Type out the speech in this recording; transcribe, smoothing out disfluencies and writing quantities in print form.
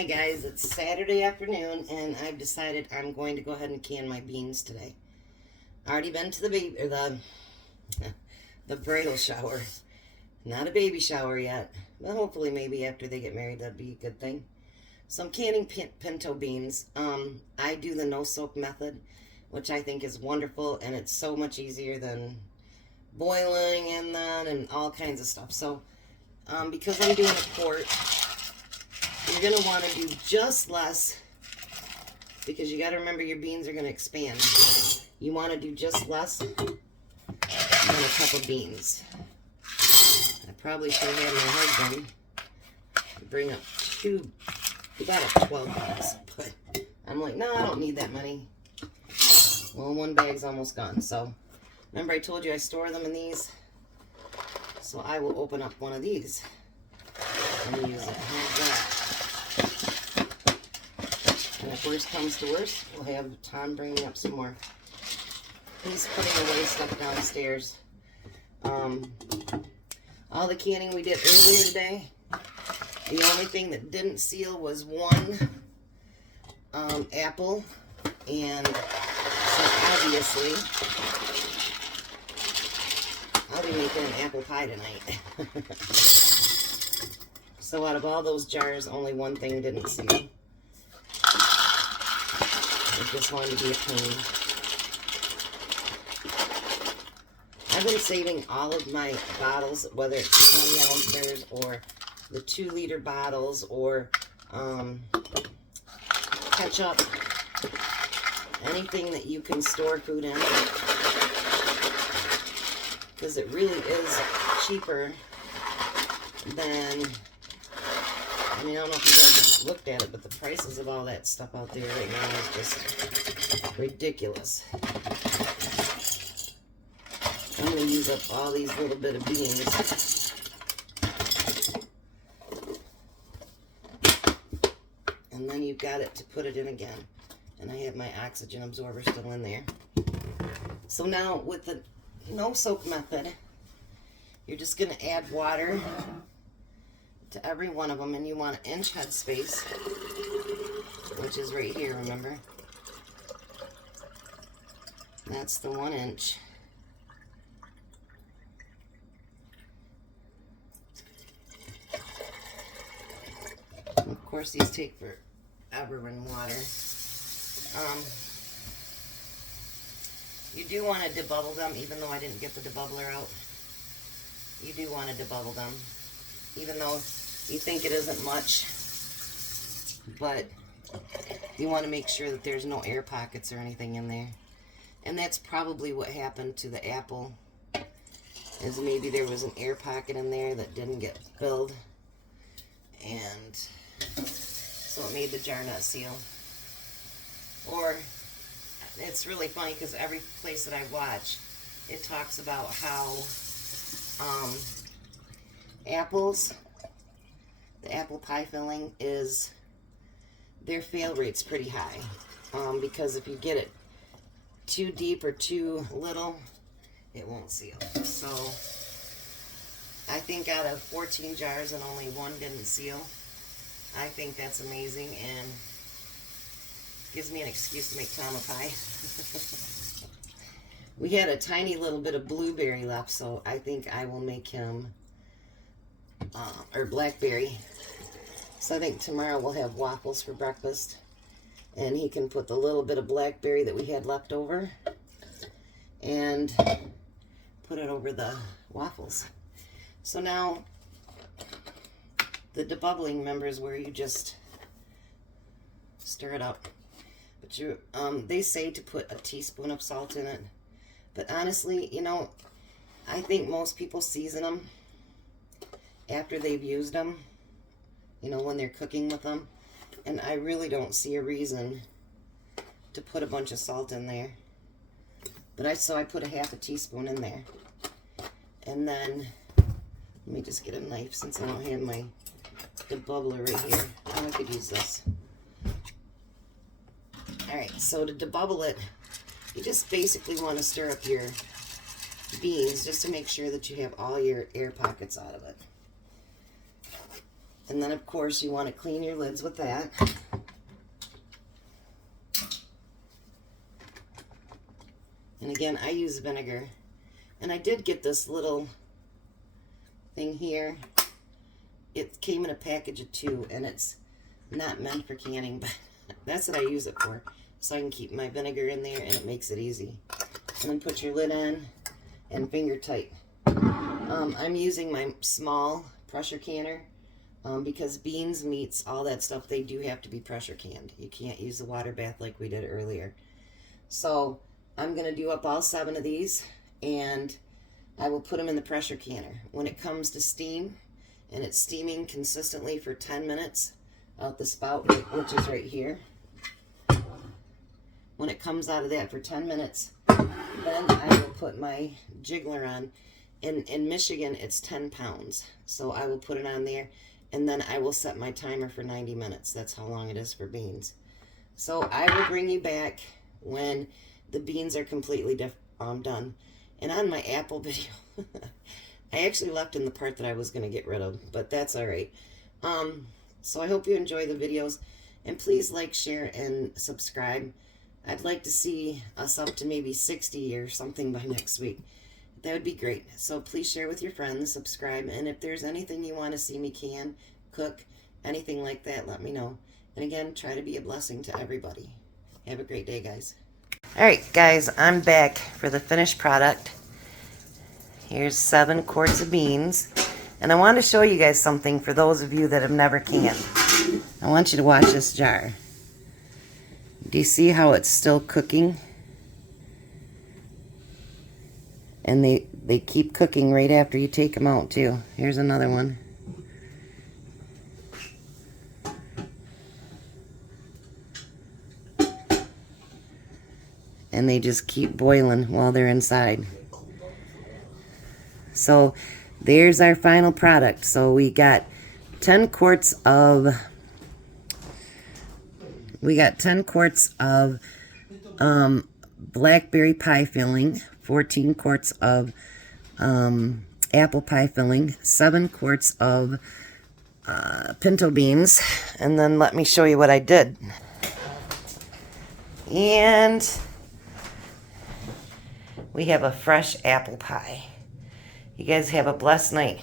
Hi guys, it's Saturday afternoon and I've decided I'm going to go ahead and can my beans today. Already been to the bridal shower. Not a baby shower yet, but hopefully maybe after they get married that'd be a good thing. So I'm canning pinto beans. I do the no soak method, which I think is wonderful, and it's so much easier than boiling in that and all kinds of stuff. So because I'm doing a quart, you're going to want to do just less, because you got to remember your beans are going to expand. You want to do just less than a cup of beans. I probably should have had my husband bring up about 12 bags, but I'm like, no, I don't need that many. Well, one bag's almost gone. So remember I told you I store them in these, so I will open up one of these and use it. How's that? And if worst comes to worst, we'll have Tom bring me up some more. He's putting away stuff downstairs. All the canning we did earlier today, the only thing that didn't seal was one apple, and so obviously I'll be making an apple pie tonight. So out of all those jars, only one thing didn't seal. I just wanted to be a pain. I've been saving all of my bottles, whether it's 20 ounces or the 2-liter bottles or ketchup, anything that you can store food in, because it really is cheaper than, I mean, I don't know if you guys have looked at it, but the prices of all that stuff out there right now is just ridiculous. I'm going to use up all these little bit of beans. And then you've got it to put it in again. And I have my oxygen absorber still in there. So now with the no soak method, you're just going to add water to every one of them, and you want an inch head space, which is right here, remember? That's the 1 inch. Of course, these take forever in water. You do want to debubble them, even though I didn't get the debubbler out. You do want to debubble them, even though you think it isn't much. But you want to make sure that there's no air pockets or anything in there. And that's probably what happened to the apple, is maybe there was an air pocket in there that didn't get filled, and so it made the jar not seal. Or it's really funny because every place that I watch, it talks about how apples, the apple pie filling, is their fail rate's pretty high, because if you get it too deep or too little, it won't seal. So I think out of 14 jars and only one didn't seal, I think that's amazing and gives me an excuse to make Tom a pie. We had a tiny little bit of blueberry left, so I think I will make him, or blackberry. So I think tomorrow we'll have waffles for breakfast, and he can put the little bit of blackberry that we had left over and put it over the waffles. So now the debubbling, remember, is where you just stir it up. But you, they say to put a teaspoon of salt in it. But honestly, you know, I think most people season them after they've used them, you know, when they're cooking with them. And I really don't see a reason to put a bunch of salt in there. But so I put a half a teaspoon in there. And then, let me just get a knife since I don't have my debubbler right here. Oh, I could use this. Alright, so to debubble it, you just basically want to stir up your beans just to make sure that you have all your air pockets out of it. And then, of course, you want to clean your lids with that. And again, I use vinegar. And I did get this little thing here. It came in a package of 2, and it's not meant for canning, but that's what I use it for. So I can keep my vinegar in there, and it makes it easy. And then put your lid on and finger tight. I'm using my small pressure canner because beans, meats, all that stuff, they do have to be pressure canned. You can't use the water bath like we did earlier. So I'm going to do up all 7 of these, and I will put them in the pressure canner. When it comes to steam, and it's steaming consistently for 10 minutes out the spout, which is right here. When it comes out of that for 10 minutes, then I will put my jiggler on. In Michigan, it's 10 pounds. So I will put it on there, and then I will set my timer for 90 minutes. That's how long it is for beans. So I will bring you back when the beans are completely done. And on my apple video, I actually left in the part that I was going to get rid of, but that's all right. So I hope you enjoy the videos, and please like, share, and subscribe. I'd like to see us up to maybe 60 or something by next week. That would be great. So please share with your friends, subscribe, and if there's anything you want to see me can, cook, anything like that, let me know. And again, try to be a blessing to everybody. Have a great day, guys. Alright, guys, I'm back for the finished product. Here's 7 quarts of beans. And I want to show you guys something for those of you that have never canned. I want you to watch this jar. Do you see how it's still cooking? And they keep cooking right after you take them out, too. Here's another one. And they just keep boiling while they're inside. So there's our final product. So we got 10 quarts of blackberry pie filling, 14 quarts of apple pie filling, 7 quarts of pinto beans, and then let me show you what I did. And we have a fresh apple pie. You guys have a blessed night.